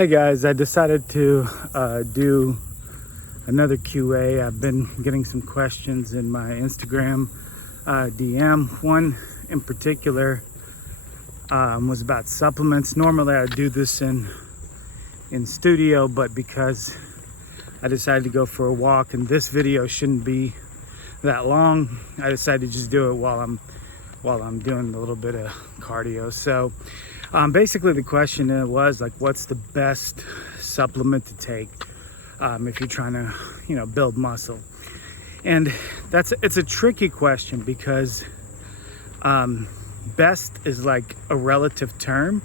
Hey guys, I decided to do another QA. I've been getting some questions in my Instagram DM. One in particular was about supplements. Normally I do this in studio, but because I decided to go for a walk and this video shouldn't be that long, I decided to just do it while I'm doing a little bit of cardio. So basically the question was like, what's the best supplement to take if you're trying to build muscle? And it's a tricky question because best is like a relative term.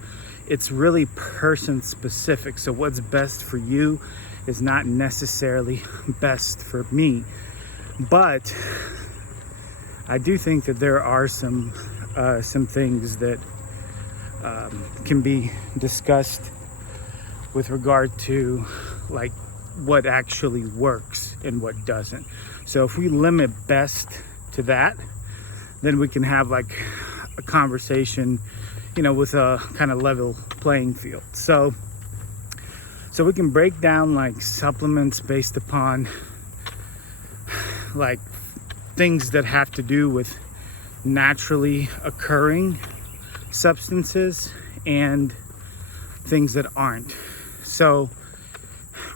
It's really person specific. So what's best for you is not necessarily best for me. But I do think that there are some things that can be discussed with regard to like what actually works and what doesn't. So if we limit best to that, then we can have like a conversation, with a kind of level playing field. So we can break down like supplements based upon like things that have to do with naturally occurring substances and things that aren't. So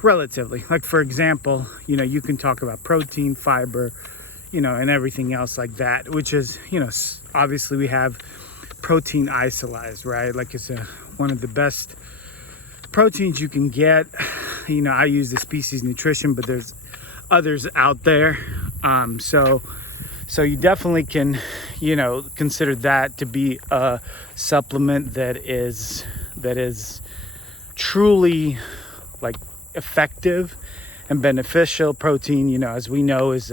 relatively, like for example, you can talk about protein, fiber, and everything else like that, which is, obviously we have protein isolized, right? Like it's one of the best proteins you can get. I use the Species Nutrition, but there's others out there. So you definitely can, consider that to be a supplement that is truly like effective and beneficial. Protein, as we know, is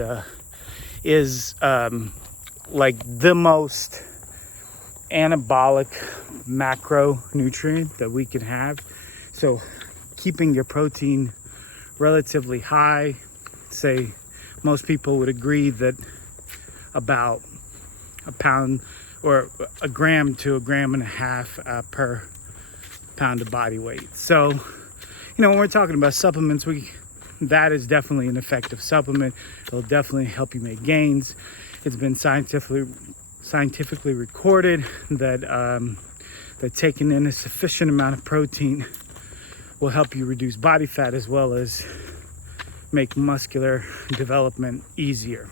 like the most anabolic macronutrient that we can have. So keeping your protein relatively high, say most people would agree that about a pound or a gram to a gram and a half per pound of body weight. So, when we're talking about supplements, that is definitely an effective supplement. It'll definitely help you make gains. It's been scientifically recorded that taking in a sufficient amount of protein will help you reduce body fat as well as make muscular development easier.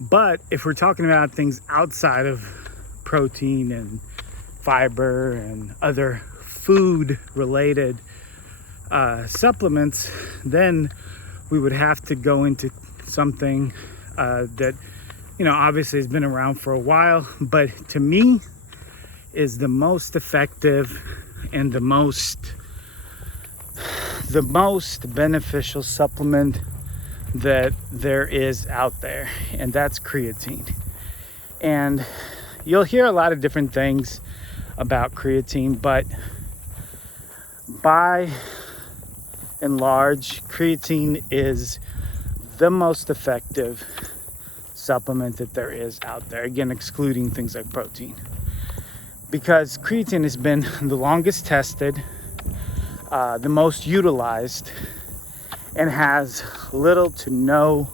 But if we're talking about things outside of protein and fiber and other food related supplements, then we would have to go into something that obviously has been around for a while, but to me is the most effective and the most beneficial supplement that there is out there, and that's creatine. And you'll hear a lot of different things about creatine, but by and large, creatine is the most effective supplement that there is out there, again excluding things like protein, because creatine has been the longest tested, the most utilized, and has little to no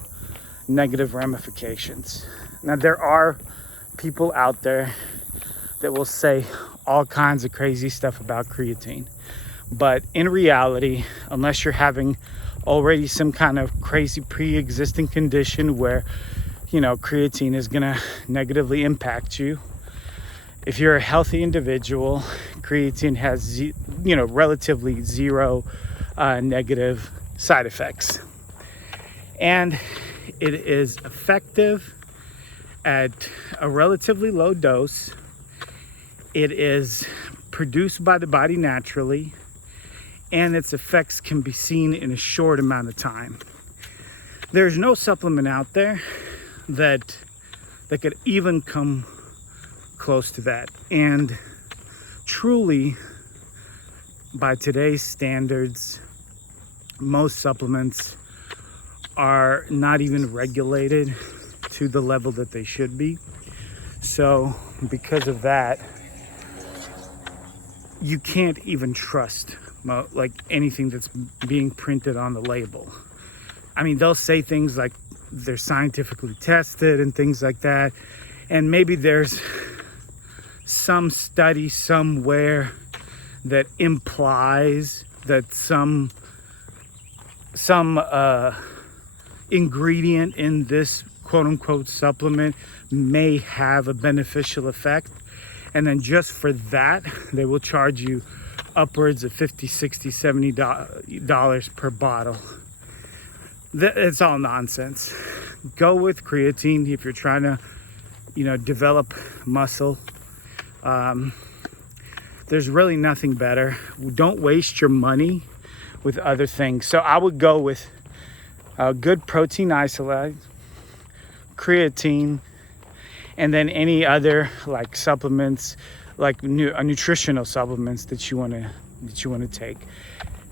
negative ramifications. Now, there are people out there that will say all kinds of crazy stuff about creatine, but in reality, unless you're having already some kind of crazy pre-existing condition where creatine is going to negatively impact you, if you're a healthy individual, creatine has relatively zero negative side effects, and it is effective at a relatively low dose. It is produced by the body naturally, and its effects can be seen in a short amount of time. There's no supplement out there that could even come close to that. And truly, by today's standards, most supplements are not even regulated to the level that they should be. So because of that, you can't even trust like anything that's being printed on the label. I mean, they'll say things like they're scientifically tested and things like that, and maybe there's some study somewhere that implies that some ingredient in this quote-unquote supplement may have a beneficial effect, and then just for that they will charge you upwards of $50, $60, $70 per bottle. It's all nonsense. Go with creatine if you're trying to, develop muscle. There's really nothing better. Don't waste your money with other things. So I would go with a good protein isolate, creatine, and then any other like supplements, like nutritional supplements that you want to take.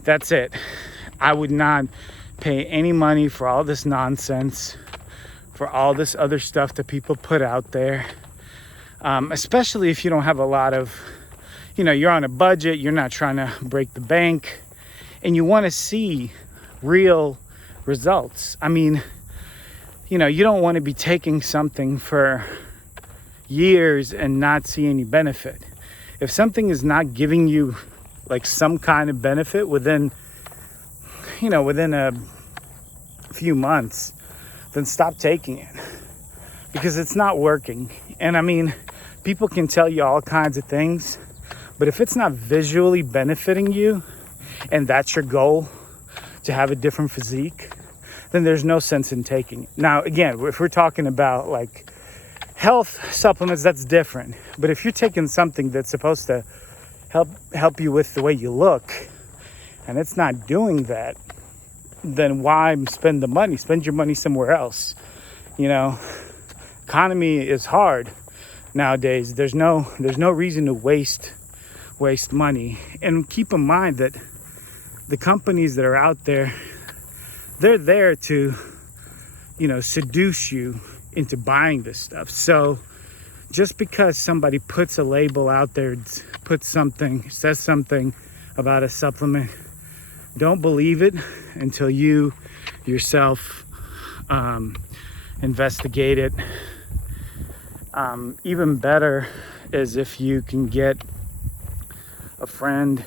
That's it. I would not pay any money for all this nonsense, for all this other stuff that people put out there, especially if you don't have a lot of, you're on a budget, you're not trying to break the bank, and you want to see real results. I mean, you don't want to be taking something for years and not see any benefit. If something is not giving you like some kind of benefit within a few months, then stop taking it, because it's not working. And I mean, people can tell you all kinds of things, but if it's not visually benefiting you and that's your goal, to have a different physique, then there's no sense in taking it. Now, again, if we're talking about like health supplements, that's different. But if you're taking something that's supposed to help you with the way you look, and it's not doing that, then why spend the money? Spend your money somewhere else. Economy is hard nowadays. There's no reason to waste money. And keep in mind that the companies that are out there, they're there to, seduce you into buying this stuff. So just because somebody puts a label out there, says something about a supplement, don't believe it until you yourself investigate it. Even better is if you can get a friend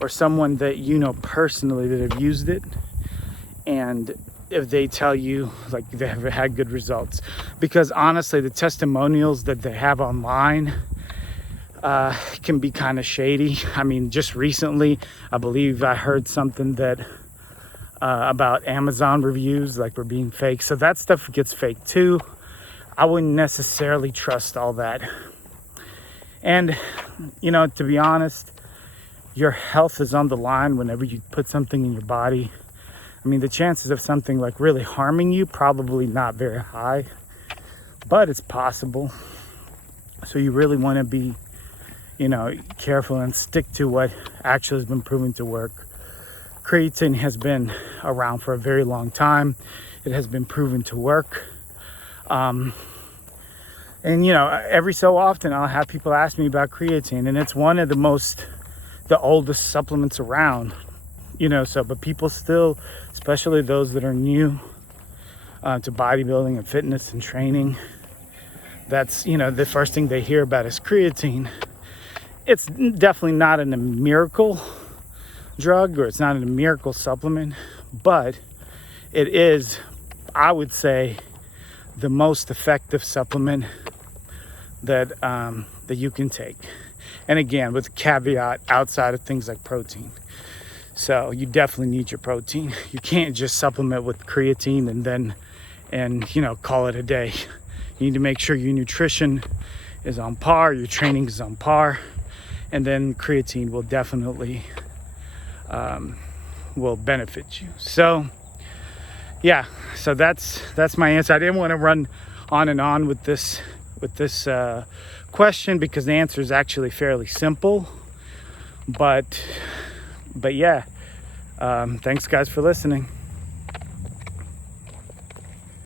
or someone that you know personally that have used it, and if they tell you like they have had good results. Because honestly, the testimonials that they have online can be kind of shady. I mean, just recently, I believe I heard something that about Amazon reviews like were being fake. So that stuff gets fake too. I wouldn't necessarily trust all that. And, to be honest, your health is on the line whenever you put something in your body. I mean, the chances of something like really harming you, probably not very high, but it's possible. So you really want to be, careful and stick to what actually has been proven to work. Creatine has been around for a very long time. It has been proven to work. And every so often I'll have people ask me about creatine, and it's one of the oldest supplements around, but people still, especially those that are new to bodybuilding and fitness and training, that's, the first thing they hear about is creatine. It's definitely not a miracle drug, or it's not a miracle supplement, but it is, I would say, the most effective supplement that you can take. And again, with a caveat outside of things like protein. So you definitely need your protein. You can't just supplement with creatine and call it a day. You need to make sure your nutrition is on par, your training is on par, and then creatine will definitely will benefit you. So yeah, so that's my answer. I didn't want to run on and on with this question, because the answer is actually fairly simple. But yeah, thanks guys for listening.